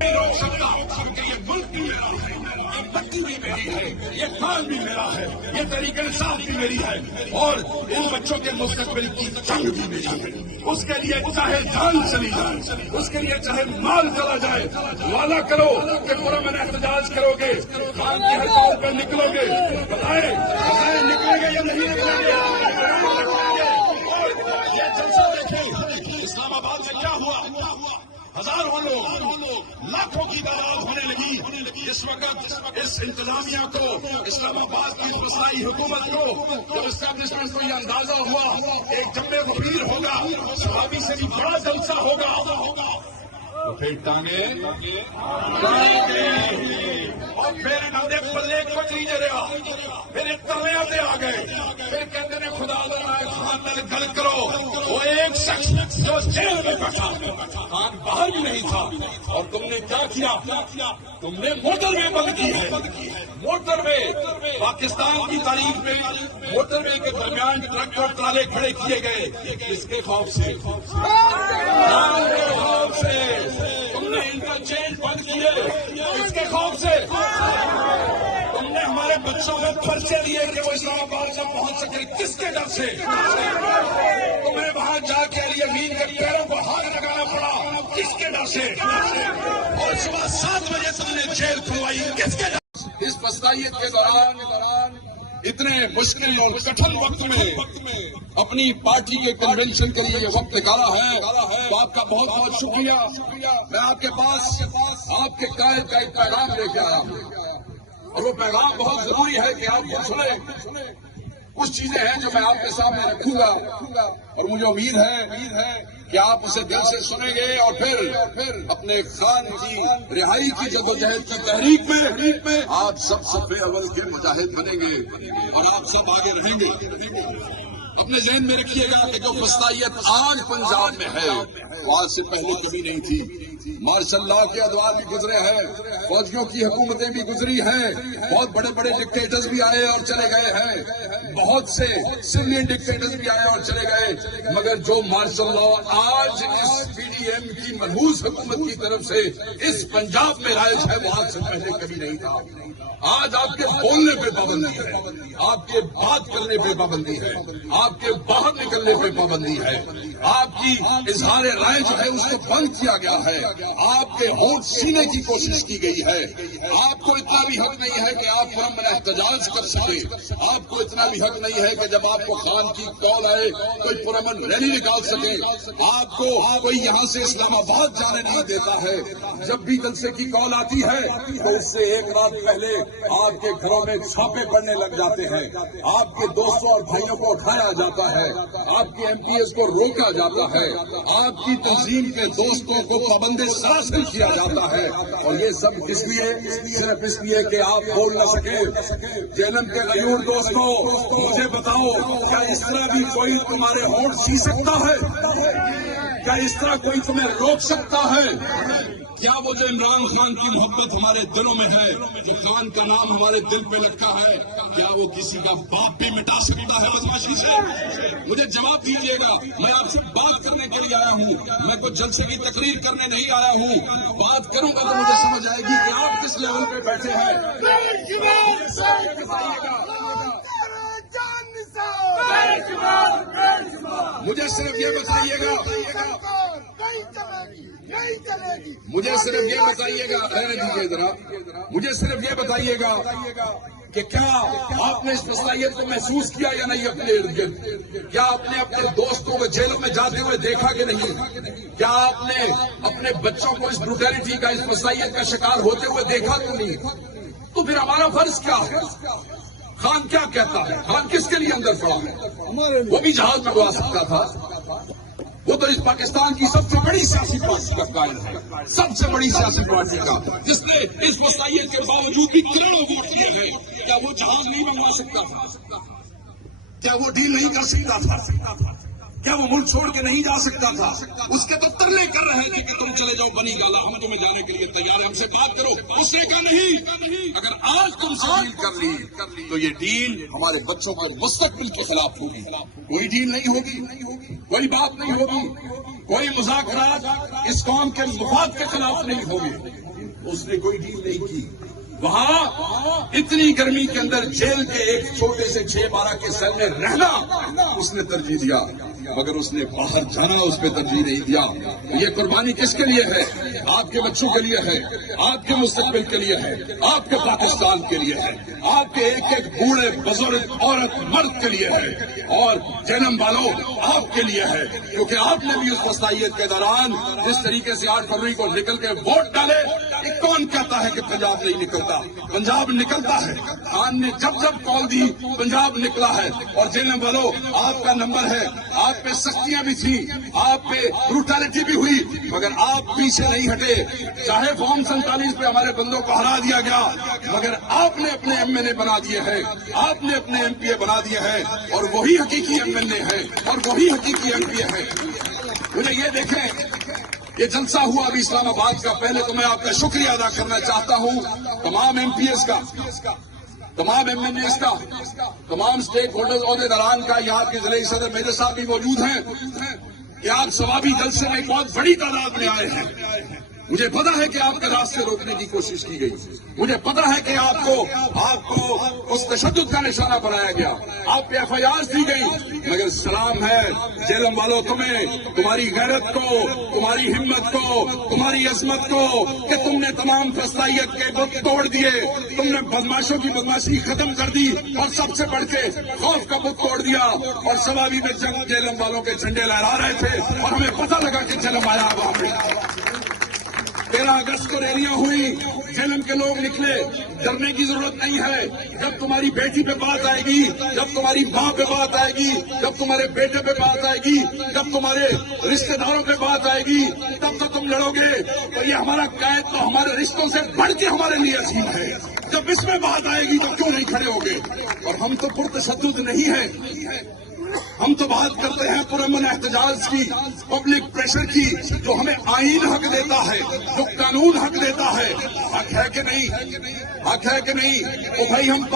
نہیں روک سکتا کیونکہ یہ ملک بھی میرا ہے، یہ مٹی بھی میری ہے، یہ خان بھی میرا ہے، یہ طریقہ انصاف بھی میری ہے، اور ان بچوں کے مستقبل کی جنگ بھی میری ہے۔ اس کے لیے چاہے جان چلی جائے، اس کے لیے چاہے مال چلا جائے، وعدہ کرو کہ پرامن احتجاج کرو گے، خان کی ہڑتال پر نکلو گے، بتائیں نکلیں گے یا نہیں نکلیں گے؟ اور یہ جلسہ دیکھیں اسلام آباد میں کیا ہوا، ہزاروں لوگ لاکھوں کی تعداد ہونے لگی۔ اس وقت اس انتظامیہ کو، اسلام آباد کی وسائی حکومت کو جب اسٹیبلشمنٹ کو یہ اندازہ ہوا ایک جنگ وفیر ہوگا، صحابی سے بھی بڑا جلسہ ہوگا، تو پھر ٹانگے اور پھر نندے پلے کو نیچے رہا، پھر تلے آتے آ گئے، پھر کہتے ہیں خدا خان نال گل کرو۔ وہ ایک شخص جو جیل میں بیٹھا، خان باہر بھی نہیں تھا، اور تم نے کیا کیا؟ تم نے موٹر وے بند کی ہے۔ موٹر وے پاکستان کی تاریخ میں موٹر وے کے درمیان ٹرک اور ٹرالے کھڑے کیے گئے، کس کے خوف سے؟ خان کے خوف سے۔ تم نے انٹرچینج بند کیے، کس کے خوف سے؟ تم نے ہمارے بچوں میں پرچے دیے کہ وہ اسلام آباد سے پہنچ سکے، کس کے ڈر سے؟ تمہیں وہاں جا کے علی امین کے پیروں کو ہاتھ لگانا پڑا، کس کے ڈر سے؟ اور صبح 7 بجے تم نے جیل کھلوائی، کس کے ڈر سے؟ اس فسادیت کے دوران اتنے مشکل اور کٹھن وقت میں اپنی پارٹی کے کنونشن کے لیے یہ وقت نکالا ہے، تو آپ کا بہت بہت شکریہ۔ میں آپ کے پاس آپ کے قائد کا ایک پیغام لے کے آیا ہوں، اور وہ پیغام بہت ضروری ہے کہ آپ کو سنیں۔ کچھ چیزیں ہیں جو میں آپ کے سامنے رکھوں گا، اور مجھے امید ہے کہ آپ اسے دل سے سنیں گے، اور پھر اپنے خان کی رہائی کی جدوجہد کی تحریک میں آپ سب صف اول کے مجاہد بنیں گے، اور آپ سب آگے رہیں گے۔ اپنے ذہن میں رکھیے گا کہ جو فسادیت آج پنجاب میں ہے وہ آج سے پہلے کبھی نہیں تھی۔ مارشل لا کے ادوار بھی گزرے ہیں، فوجیوں کی حکومتیں بھی گزری ہیں، بہت بڑے بڑے ڈکٹیٹرز بھی آئے اور چلے گئے ہیں، بہت سے سنی ڈکٹیٹرز بھی آئے اور چلے گئے، مگر جو مارشل لا آج اس پی ڈی ایم کی منحوس حکومت کی طرف سے اس پنجاب میں رائج ہے وہ آج سے پہلے کبھی نہیں تھا۔ آج آپ کے بولنے پہ پابندی ہے، آپ کے بات کرنے پہ پابندی ہے، آپ کے باہر نکلنے پہ پابندی ہے، آپ کی اظہار رائے جو ہے اس کو بند کیا گیا ہے، آپ کے ہونٹ سینے کی کوشش کی گئی ہے۔ آپ کو اتنا بھی حق نہیں ہے کہ آپ پرامن احتجاج کر سکے، آپ کو اتنا بھی حق نہیں ہے کہ جب آپ کو خان کی کال آئے کوئی پرامن ریلی نکال سکے، آپ کو کوئی یہاں سے اسلام آباد جانے نہیں دیتا ہے۔ جب بھی جلسے کی کال آتی ہے تو اس سے ایک رات پہلے آپ کے گھروں میں چھاپے پڑنے لگ جاتے ہیں، آپ کے دوستوں اور بھائیوں کو اٹھایا جاتا ہے، آپ کے ایم پی ایس کو روکا جاتا ہے، آپ کی تنظیم کے دوستوں کو پابند سراسر کیا جاتا ہے، اور یہ سب کس لیے؟ صرف اس لیے کہ آپ بول نہ سکے۔ جہنم کے غیور دوستوں، مجھے بتاؤ کیا اس طرح بھی کوئی تمہارے ہونٹ سی سکتا ہے؟ کیا اس طرح کوئی تمہیں روک سکتا ہے؟ کیا وہ جو عمران خان کی محبت ہمارے دلوں میں ہے، جو خان کا نام ہمارے دل پہ لکھا ہے، کیا وہ کسی کا باپ بھی مٹا سکتا ہے بدماشی سے؟ مجھے جواب دیجیے گا۔ میں آپ سے بات کرنے کے لیے آیا ہوں، میں کوئی جلسے کی تقریر کرنے نہیں آیا ہوں۔ بات کروں گا تو مجھے سمجھ آئے گی کہ آپ کس لیول پہ بیٹھے ہیں۔ مجھے صرف یہ بتائیے گا، مجھے صرف یہ بتائیے گا، خیر دیجیے ذرا، مجھے صرف یہ بتائیے گا کہ کیا آپ نے اس فسادیت کو محسوس کیا یا نہیں اپنے ارد گرد؟ کیا آپ نے اپنے دوستوں کو جیلوں میں جاتے ہوئے دیکھا کہ نہیں؟ کیا آپ نے اپنے بچوں کو اس بروٹیلٹی کا، اس فسادیت کا شکار ہوتے ہوئے دیکھا کہ نہیں؟ تو پھر ہمارا فرض کیا ہے؟ خان کیا کہتا ہے؟ خان کس کے لیے اندر پڑا ہے؟ وہ بھی جہاز میں اڑا سکتا تھا، وہ تو اس پاکستان کی سب سے بڑی سیاسی پارٹی کا قائد ہے، سب سے بڑی سیاسی پارٹی کا، جس نے اس وسائل کے باوجود بھی کروڑوں ووٹ کیے گئے۔ کیا وہ جہاز نہیں منگوا سکتا تھا؟ کیا وہ ڈیل نہیں کر سکتا تھا؟ کیا وہ ملک چھوڑ کے نہیں جا سکتا تھا؟ اس کے تو ترلے کر رہے تھے کہ تم چلے جاؤ بنی گالا، ہم تمہیں جانے کے لیے تیار ہیں، ہم سے بات کرو۔ اس نے کہا نہیں، اگر آج تم سے ڈیل کر لی تو یہ ڈیل ہمارے بچوں کے مستقبل کے خلاف ہوگی، کوئی ڈیل نہیں ہوگی، کوئی بات نہیں ہوگی۔ کوئی مذاکرات اس قوم کے مفاد کے خلاف نہیں ہوگی. اس نے کوئی ڈیل نہیں کی. وہاں اتنی گرمی کے اندر جیل کے ایک چھوٹے سے 6-12 کے سیل میں رہنا اس نے ترجیح دیا، مگر اس نے باہر جانا اس پہ ترجیح نہیں دیا. یہ قربانی کس کے لیے ہے؟ آپ کے بچوں کے لیے ہے، آپ کے مستقبل کے لیے ہے، آپ کے پاکستان کے لیے ہے، آپ کے ایک ایک بوڑھے بزرگ عورت مرد کے لیے ہے، اور جہنم والوں آپ کے لیے ہے. کیونکہ آپ نے بھی اس وسطیت کے دوران جس طریقے سے 8 فروری کو نکل کے ووٹ ڈالے، کون کہتا ہے کہ پنجاب نہیں نکلتا؟ پنجاب نکلتا ہے. خان نے جب جب کال دی پنجاب نکلا ہے. اور جہنم والوں آپ کا نمبر ہے، آپ پہ سختیاں بھی تھیں، آپ پہ بروٹیلٹی بھی ہوئی، مگر آپ پیچھے نہیں ہٹے. چاہے فارم 47 پہ ہمارے بندوں کو ہرا دیا گیا، مگر آپ نے اپنے ایم این اے بنا دیے ہیں، آپ نے اپنے ایم پی اے بنا دیے ہیں، اور وہی حقیقی ایم این اے ہے اور وہی حقیقی ایم پی اے ہے. مجھے یہ دیکھیں، یہ جلسہ ہوا ابھی اسلام آباد کا. پہلے تو میں آپ کا شکریہ ادا کرنا چاہتا ہوں تمام ایم پی ایس کا، تمام ایم این ایس کا، تمام اسٹیک ہولڈرز عہدیداران کا. یہاں کے ضلعی صدر میجر صاحب بھی موجود ہیں کہ آپ ثوابی جلسے میں بہت بڑی تعداد میں آئے ہیں. مجھے پتا ہے کہ آپ کا راستے روکنے کی کوشش کی گئی، مجھے پتا ہے کہ آپ کو اس تشدد کا نشانہ بنایا گیا، آپ پہ ایف آئی آر دی گئی. مگر سلام ہے جہلم والوں تمہیں، تمہاری غیرت کو، تمہاری ہمت کو، تمہاری عظمت کو، کہ تم نے تمام فسطائیت کے بت توڑ دیے، تم نے بدماشوں کی بدماشی ختم کر دی، اور سب سے بڑھ کے خوف کا بت توڑ دیا. اور ثوابی میں جہلم والوں کے جھنڈے لہرا رہے تھے، اور ہمیں پتہ لگا کہ جہلم آیا. وہاں پہ 13 اگست کو ریلیاں ہوئی، جہلم کے لوگ نکلے. ڈرنے کی ضرورت نہیں ہے. جب تمہاری بیٹی پہ بات آئے گی، جب تمہاری ماں پہ بات آئے گی، جب تمہارے بیٹے پہ بات آئے گی، جب تمہارے رشتہ داروں پہ بات آئے گی، تب تو تم لڑو گے. تو یہ ہمارا قید تو ہمارے رشتوں سے بڑھ کے ہمارے لیے عظیم ہے. جب اس میں بات آئے گی تو کیوں نہیں کھڑے ہوگے؟ اور ہم تو پرتشدد نہیں ہیں، ہم تو بات کرتے ہیں پرامن احتجاج کی، پبلک پریشر کی، جو ہمیں آئین حق دیتا ہے، جو قانون حق دیتا ہے. حق ہے کہ نہیں؟ حق ہے کہ نہیں؟ تو بھائی ہم